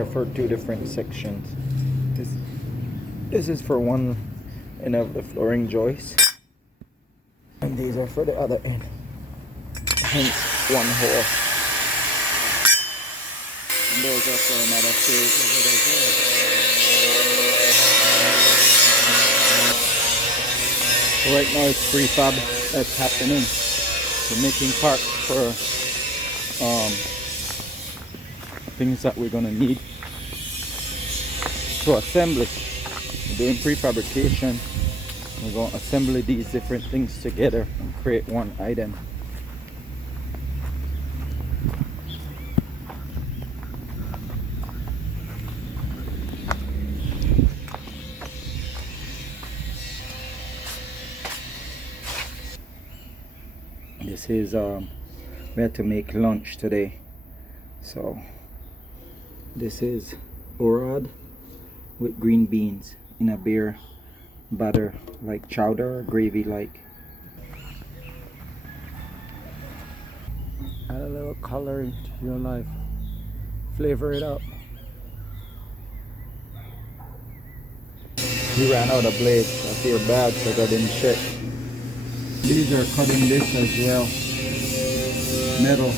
are for two different sections. This is for one end of the flooring joist, and these are for the other end. Hence one hole. And those are for another phase over there. So right now it's prefab that's happening. We're making parts for things that we're gonna need to assemble it. We're doing prefabrication. We're gonna assemble these different things together and create one item. This is we had to make lunch today, so this is orad with green beans in a beer batter, like chowder or gravy like. Add a little color into your life, flavor it up. We ran out of blades. I feel bad because I didn't check. These are cutting this as well, metal.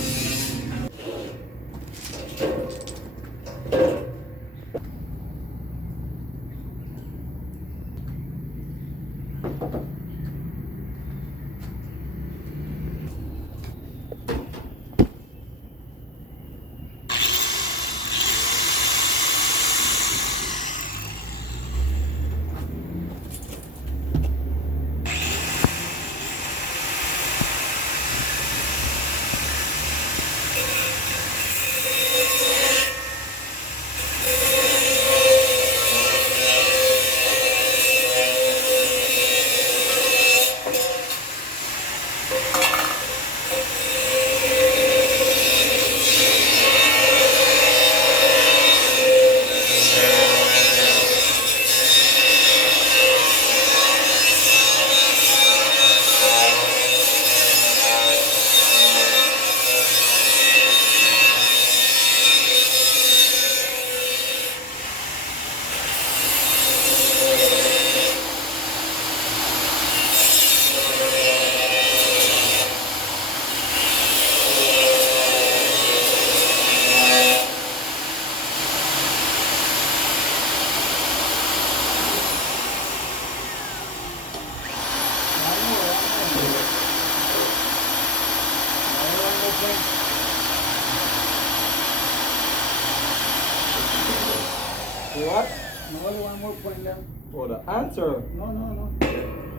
What? No, only one more point lang. For the answer? No.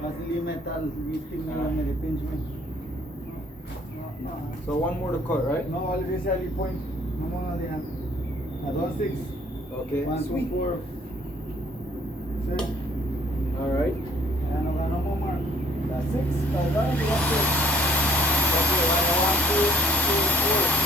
Mas metal, lifting na lang may pinch mo. No. So one more to cut, right? No, already sa point. No mga diyan. Advance 6. Okay. 1, 2, 4. 6. Alright. Ano mo mark? That's 6. That's 6. Okay, 1, 2, 3, 4.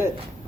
it.